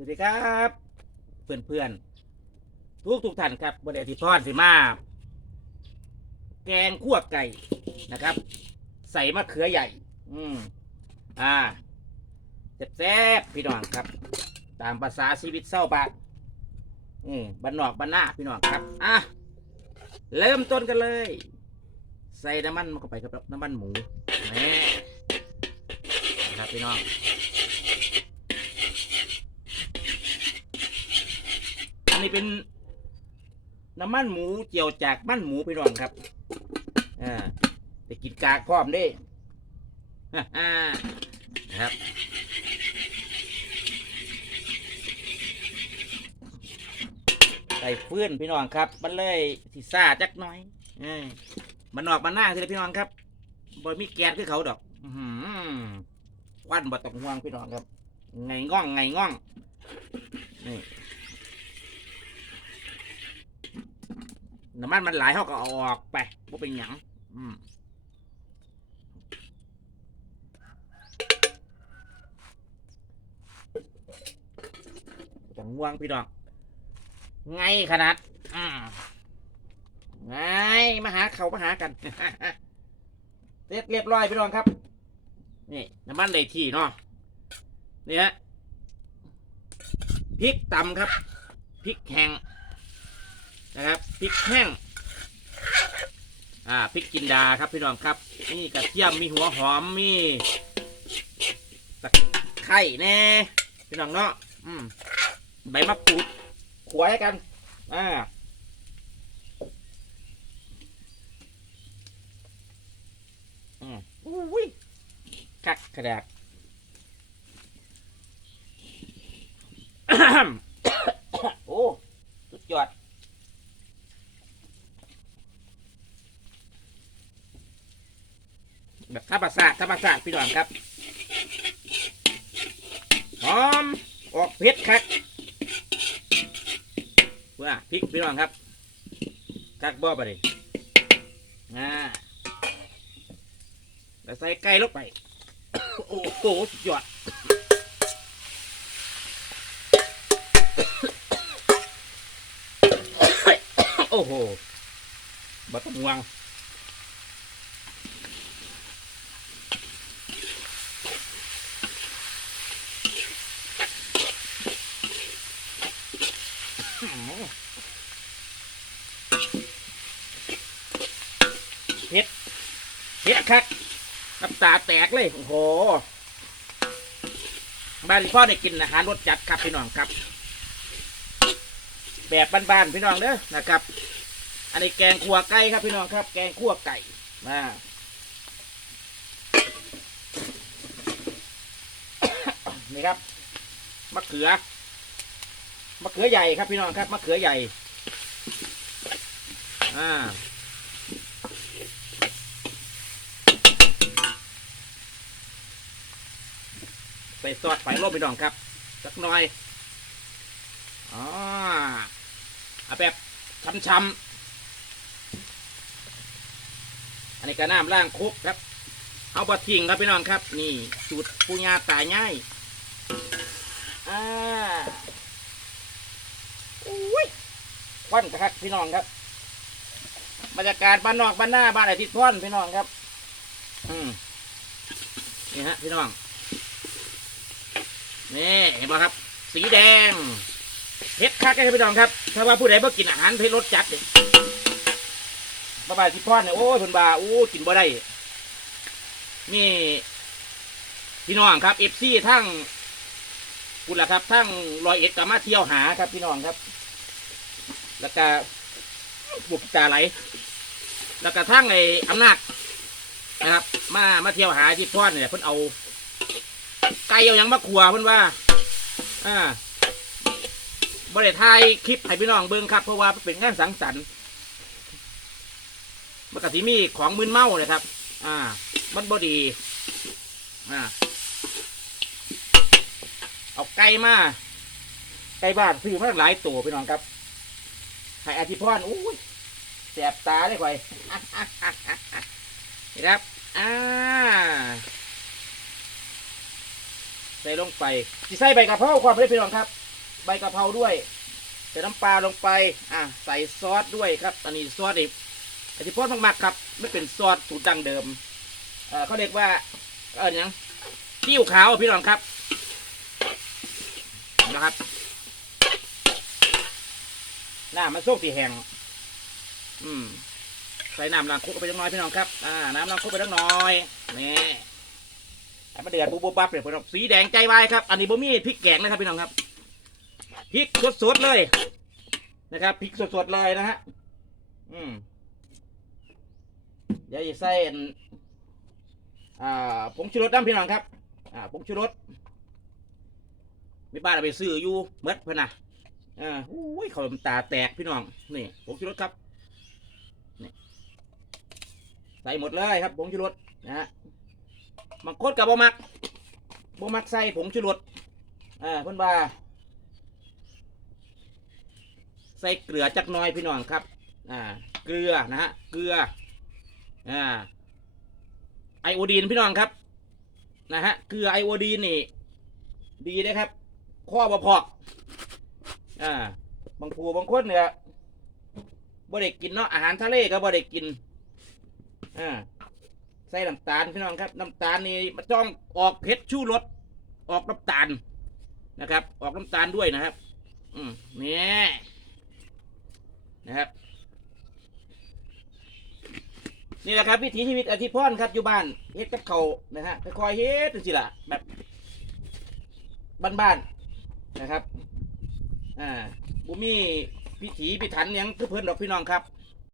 สวัสดีครับ เพื่อนเพื่อนทุกทุกท่านครับบริธิพรสิมา แกงคั่วไก่นะครับ ใส่มะเขือใหญ่ อืมอ่าแซ่บๆพี่น้องครับ ตามภาษาชีวิตเศร้าบากอืมบ้านนอกบ้านหน้าพี่น้องครับอะเริ่มต้นกันเลย ใส่น้ำมันมันเข้าไปครับน้ำมันหมูแม่นะครับพี่น้อง นนี้เป็นน้ำมันหมูเจียวจากมันหมูพี่น้องครับ อ่าไปกินกากพร้อมเด้ฮ่านะครับ ใส่เพื่อนพี่น้องครับ มันเลยสิซ่าจักน่อยอ้ยมันออกมาหน้าสิเลยพี่น้องครับบ่มีแก๊สคือเขาดอกอื้อหือควันบ่ต้องห่วงพี่น้องครับ ไงง่องไงง่อง นี่ น้ำมันมันหลายเขาก็เอาออกไปว่าเป็นหยังอืมจังห่วงพี่น้องไงขนาดอไงมาหาเขามาหากันเสร็จเรียบร้อยพี่น้องครับ นี่น้ำมันได้ที่เนาะนี่ฮะพริกตำครับพริกแห้ง นะครับพริกแห้งอ่าพริกจินดาครับพี่น้องครับนี่กระเทียมมีหัวหอมมีตะไคร่แน่พี่น้องเนาะอืมใบมะกรูดขวายกันอ่าอืมอุ้ยคักกระดาษ โอ้ สุดยอด แบบธรรมศาตร์ธรรมศาตร์พี่น้องครับหอมออกเผ็ดคักว่าพริกพี่น้องครับกักบ่อไปดิอ่าแล้วใส่ไก่ลงไป โอ้โหสุดยอดโอ้โหบัต้องวงเผ็ด เผ็ดคักน้ำตาแตกเลย โอ้โห บ้านพ่อได้กินอาหารรสจัดครับพี่น้องครับ แบบบ้านๆพี่น้องเด้อนะครับ อันนี้แกงขัวไก่ครับพี่น้องครับ แกงขัวไก่มานี่ครับมะเขือมะเขือใหญ่ครับพี่น้องครับมะเขือใหญ่ อ่า ซอสไฟร่มพี่น้องครับ สักหน่อยอ๋อเอาแบบช้ำๆอันนี้ก็น้ำล่างคุกครับ เอาบะทิ้งครับพี่น้องครับ นี่สูตรปูญาตายง่ายอ่าอุ้ยควันกระทักพี่น้องครับบรรยากาศบ้านนอกบ้านหน้าบ้านไอทิศพ่อนพี่น้องครับ อืมนี่ฮะพี่น้อง นี่เห็นป่ะครับ สีแดงเผ็ดคักเลยพี่น้องครับถ้าว่าผู้ใดบ่กินอาหารเผ็ดรสจัดเนี่ยบ้าบายทิศพ่อนเนี่ยโอ้ยเพิ่นบาโอ้กินบ่ได้นี่พี่น้องครับเอฟซีทั้งคุณล่ะครับทั้งรอยเอ็ดก็มาเที่ยวหาครับพี่น้องครับ แล้วก็บุกตาไหล แล้วก็ทั้งไอ้อำนาจนะครับ มามาเที่ยวหาที่พ่อเนี่ยเพิ่นเอา ไก่เอายังมาขัวเพิ่นว่า อ่าบริถ่ายคลิปให้พี่น้องเบิ่งครับ เพราะว่าเป็นงานสังสรรค์มันก็สิมีของมึนเมาเลยครับ อ่า มันบอดี อ่า เอาไก่มา ไก่บ้านซื้อมาหลายตัวพี่น้องครับให้อธิพรอู้ยแสบตาเลยข่อยนี่ครับ อ่า ใส่ลงไปสิใส่ใบกะเพราความไม่ได้พี่น้องครับ ใบกะเพราด้วย ใส่น้ำปลาลงไป อะใส่ซอสด้วยครับ อันนี้ซอสอีกอธิพจน์มากๆครับ ไม่เป็นซอสสูตรดั้งเดิมเออเขาเรียกว่า เออยังติ้วขาวพี่น้องครับนะครับน้ำมันโซกสีแห้งอืมใส่น้ำล้างคุกไปจังน้อยพี่น้องครับ อ่า น้ำล้างคุกไปจังน้อยนี่ ให้มันเดือดปุ๊บปุ๊บปั๊บเดี๋ยพี่น้องสีแดงใจวายครับ อันนี้บ่มีพริกแกงนะครับพี่น้องครับพริกสดๆเลยนะครับพริกสดๆเลยนะฮะอืมเดี๋ยวจะใส่อ่าผงชูรสน้ำพี่น้องครับ อ่าผงชูรสมีบ้านเอาไปซื้ออยู่เมดเพื่อนนะอ่าอุ้ยเขาตาแตกพี่น้องนี่ผงชูรสครับใส่หมดเลยครับผงชูรสนะฮะ บางคนกับบ่มักบ่มักใส่ผงชูรสอ่าเพิ่นว่า ใส่เกลือจักน้อยพี่น้องครับ อ่า เกลือนะฮะ เกลือ อ่า ไอโอดีนพี่น้องครับ นะฮะ เกลือไอโอดีนนี่ ดีนะครับ ข้อบะพอก อ่า บางผูบางคนเนี่ยบ่ได้กินเนาะ อาหารทะเลก็บ่ได้กิน อ่า ใส่น้ำตาลพี่น้องครับ น้ำตาลนี่มันต้องออกเผ็ดชูรสออกน้ำตาลนะครับ ออกน้ำตาลด้วยนะครับ อืมนี่นะครับนี่แหละครับวิถีชีวิตอธิพรครับอยู่บ้านเฮ็ดกับเขานะฮะคอยเฮ็ดจังซี่ล่ะแบบบ้านๆนะครับ อ่าบุมีพิถีพิถันยังคือเพิ่อนดอกพี่น้องครับ